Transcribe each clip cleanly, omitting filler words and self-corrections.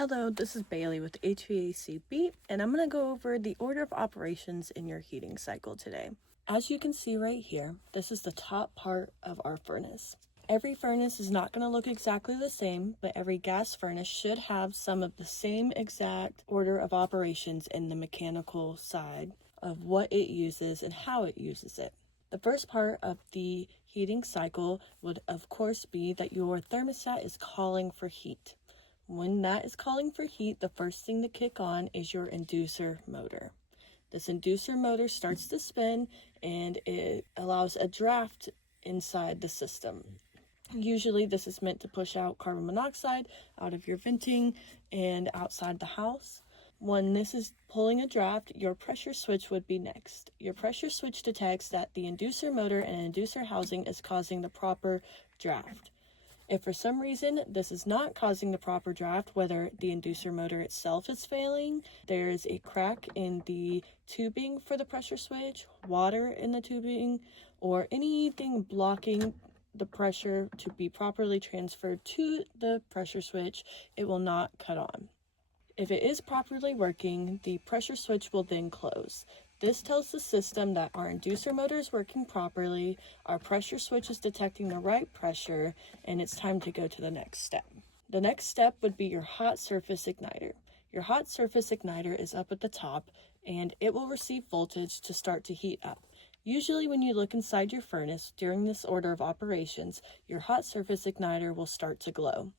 Hello, this is Bailey with HVAC Beat, and I'm going to go over the order of operations in your heating cycle today. As you can see right here, this is the top part of our furnace. Every furnace is not going to look exactly the same, but every gas furnace should have some of the same exact order of operations in the mechanical side of what it uses and how it uses it. The first part of the heating cycle would, of course, be that your thermostat is calling for heat. When that is calling for heat, the first thing to kick on is your inducer motor. This inducer motor starts to spin and it allows a draft inside the system. Usually this is meant to push out carbon monoxide out of your venting and outside the house. When this is pulling a draft, your pressure switch would be next. Your pressure switch detects that the inducer motor and inducer housing is causing the proper draft. If for some reason this is not causing the proper draft, whether the inducer motor itself is failing, there is a crack in the tubing for the pressure switch, water in the tubing, or anything blocking the pressure to be properly transferred to the pressure switch, it will not cut on. If it is properly working, the pressure switch will then close. This tells the system that our inducer motor is working properly, our pressure switch is detecting the right pressure, and it's time to go to the next step. The next step would be your hot surface igniter. Your hot surface igniter is up at the top, and it will receive voltage to start to heat up. Usually when you look inside your furnace during this order of operations, your hot surface igniter will start to glow.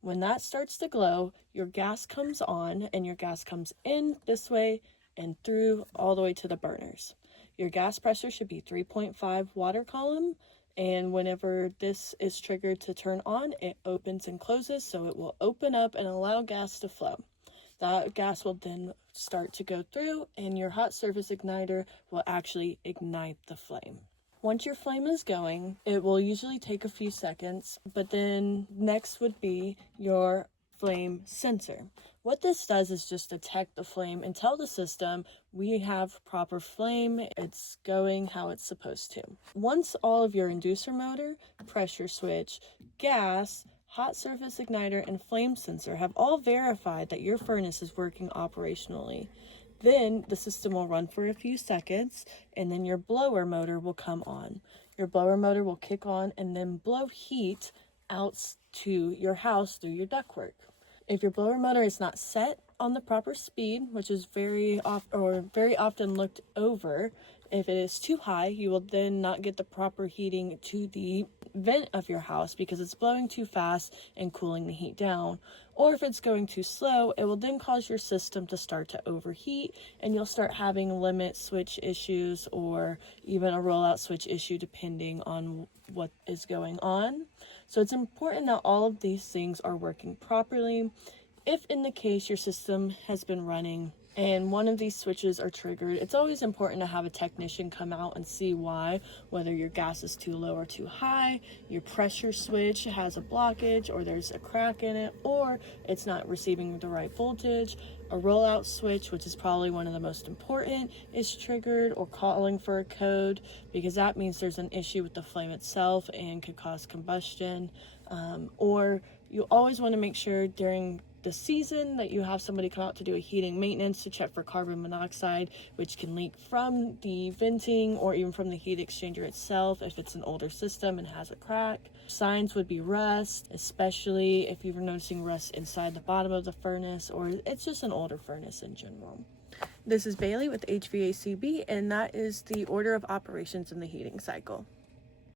When that starts to glow, your gas comes on, and your gas comes in this way and through all the way to the burners. Your gas pressure should be 3.5 water column, and whenever this is triggered to turn on, it opens and closes, so it will open up and allow gas to flow. That gas will then start to go through, and your hot surface igniter will actually ignite the flame. Once your flame is going, it will usually take a few seconds, but then next would be your flame sensor. What this does is just detect the flame and tell the system we have proper flame, it's going how it's supposed to. Once all of your inducer motor, pressure switch, gas, hot surface igniter, and flame sensor have all verified that your furnace is working operationally, then the system will run for a few seconds, and then your blower motor will come on. Your blower motor will kick on and then blow heat out to your house through your ductwork. If your blower motor is not set on the proper speed, which is very often looked over, if it is too high, you will then not get the proper heating to the vent of your house because it's blowing too fast and cooling the heat down. Or if it's going too slow, it will then cause your system to start to overheat, and you'll start having limit switch issues or even a rollout switch issue depending on what is going on. So it's important that all of these things are working properly. If in the case your system has been running and one of these switches are triggered, it's always important to have a technician come out and see why, whether your gas is too low or too high, your pressure switch has a blockage, or there's a crack in it, or it's not receiving the right voltage. A rollout switch, which is probably one of the most important, is triggered or calling for a code, because that means there's an issue with the flame itself and could cause combustion. Or you always want to make sure during the season that you have somebody come out to do a heating maintenance to check for carbon monoxide, which can leak from the venting or even from the heat exchanger itself if it's an older system and has a crack. Signs would be rust, especially if you're noticing rust inside the bottom of the furnace, or it's just an older furnace in general. This is Bailey with HVACB, and that is the order of operations in the heating cycle.